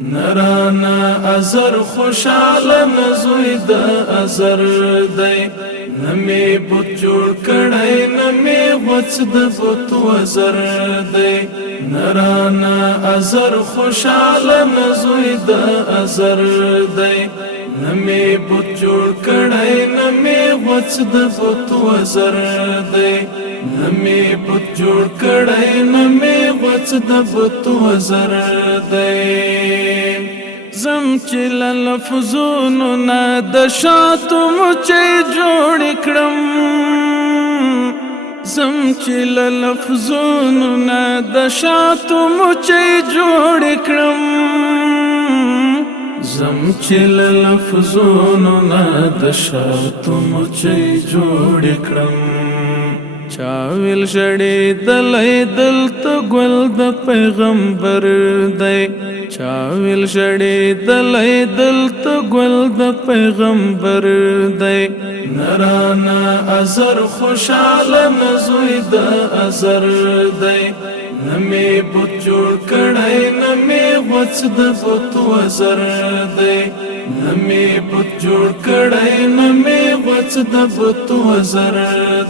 نرانا ازر خوشاله نزوی د ازر دی نمی بوت جوړ کړای نمی وڅ د بوت وزر دی نرانا ازر خوشاله نزوی د ازر دی نمی بوت جوړ کړای نمی وڅ د بوت وزر دی نمی بوت جوړ کړای نمی وڅ د بوت وزر دی زم چل لفظونو نا د شاتو مچي جوړ کړم زم چل لفظونو نا د شاتو مچي جوړ کړم زم چل لفظونو نا د شاتو مچي جوړ کړم چاویل شړې دلای دلته ګل د پیغمبر دی چاویل شړې دلای دلته ګل د پیغمبر دی نرانا ازر خوشاله نزوی د ازر دی نمی بوت جوړ کړای نمی وڅ د بوت وزر دی نمی بوت جوړ کړای نمی وڅ د بوت وزر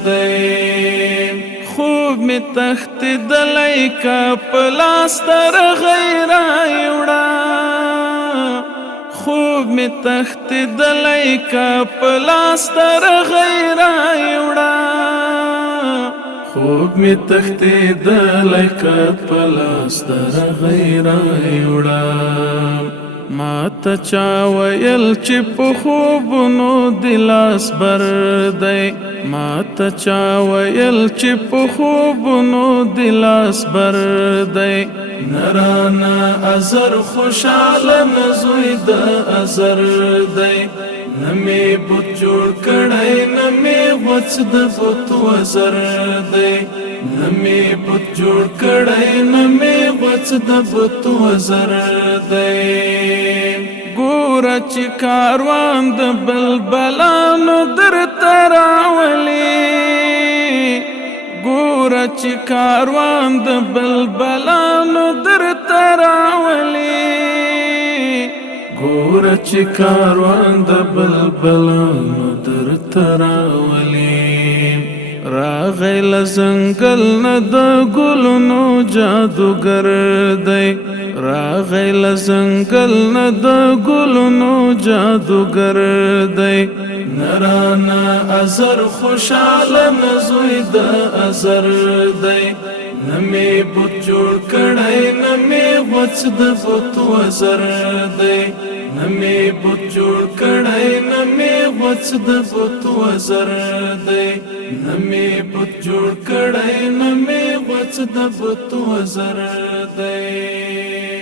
دی خوب می تخت دلای کا پلاس تر غیر ایوڑا خوب می تخت دلای کا پلاس تر غیر ایوڑا خوب می تخت دلای کا پلاس تر غیر ایوڑا ما ته چا ویل چې په خوبونو دلاس بر دی ما ته چا ویل چې په خوبونو دلاس بر دی نرانا ازر خوشاله نزوی د ازر دی نمی بوت جوړ کړای نمی وڅ د بوت وزر دی نمی بوت جوړ کړای نمی وڅ د بوت وزر دی ګور چې کاروان د بلبلانو در تراولي ګور چې کاروان د بلبلانو در تراولي ګور چې کاروان د بلبلانو در تراولي راغی لزنګل نه د ګلونو جادوګر دی راغی لزنګل نه د ګلونو جادوګر دی نرانا ازر خوشاله نزوی د ازر دی نمی بوت جوړ کړای نمی وڅ د بوت وزر دی نمی بوت جوړ کړای نمی وڅ د بوت وزر دی نمی بوت جوړ کړای نمی وڅ د بوت وزر دی